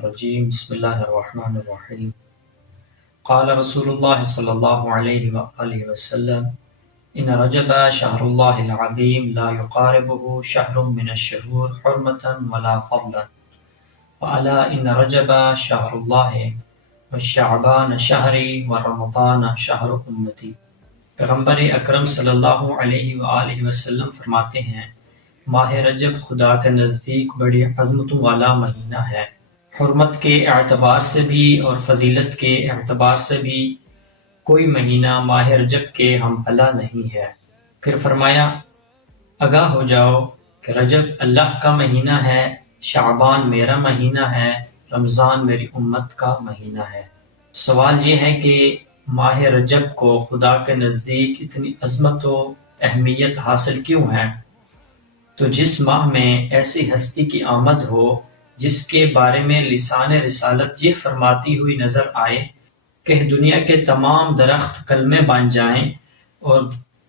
الرجیم بسم اللہ الرحمن الرحیم قال رسول اللہ صلی اللہ علیہ وآلہ وسلم ان رجب شہر اللہ العظیم لا يقاربه شہر من الشہور حرمتا ولا فضلا وعلا ان رجب شہر اللہ والشعبان شہری ورمضان شہر امتی۔ پیغمبر اکرم صلی اللہ علیہ وآلہ وسلم فرماتے ہیں ماہ رجب خدا کے نزدیک بڑی عظمتوں والا مہینہ ہے، حرمت کے اعتبار سے بھی اور فضیلت کے اعتبار سے بھی کوئی مہینہ ماہ رجب کے ہم پلہ نہیں ہے۔ پھر فرمایا آگاہ ہو جاؤ کہ رجب اللہ کا مہینہ ہے، شعبان میرا مہینہ ہے، رمضان میری امت کا مہینہ ہے۔ سوال یہ ہے کہ ماہ رجب کو خدا کے نزدیک اتنی عظمت و اہمیت حاصل کیوں ہے؟ تو جس ماہ میں ایسی ہستی کی آمد ہو جس کے بارے میں لسان رسالت یہ فرماتی ہوئی نظر آئے کہ دنیا کے تمام درخت کلمے بن جائیں اور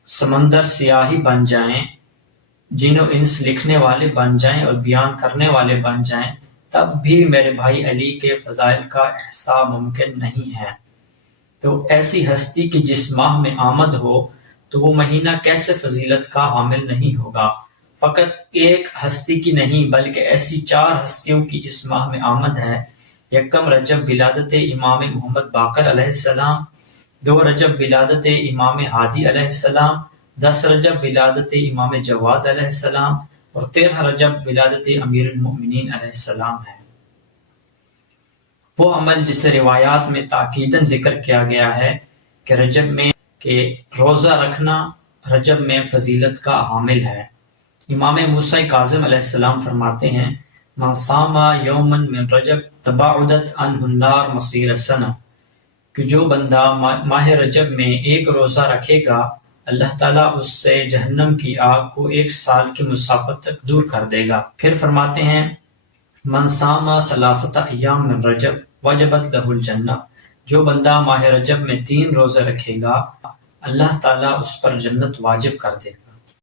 سمندر سیاہی بن جائیں، جن و انس لکھنے والے بن جائیں اور بیان کرنے والے بن جائیں، تب بھی میرے بھائی علی کے فضائل کا احصاء ممکن نہیں ہے۔ تو ایسی ہستی کی جس ماہ میں آمد ہو تو وہ مہینہ کیسے فضیلت کا حامل نہیں ہوگا؟ فقط ایک ہستی کی نہیں بلکہ ایسی 4 ہستیوں کی اس ماہ میں آمد ہے۔ یکم رجب ولادت امام محمد باقر علیہ السلام، 2 رجب ولادت امام ہادی علیہ السلام، 10 رجب ولادت امام جواد علیہ السلام اور 13 رجب ولادت امیر المؤمنین علیہ السلام ہے۔ وہ عمل جسے روایات میں تاکیداً ذکر کیا گیا ہے کہ رجب میں کہ روزہ رکھنا رجب میں فضیلت کا حامل ہے۔ امام موسیٰ کاظم علیہ السلام فرماتے ہیں من صام یوما من رجب تباعدت عنہ النار مسیر سنہ، کہ جو بندہ ماہ رجب میں ایک روزہ رکھے گا اللہ تعالیٰ اس سے جہنم کی آگ کو 1 سال کی مسافت تک دور کر دے گا۔ پھر فرماتے ہیں من صام ثلاثۃ ایام من رجب وجبت لہ الجنہ، جو بندہ ماہ رجب میں 3 روزے رکھے گا اللہ تعالیٰ اس پر جنت واجب کر دے گا۔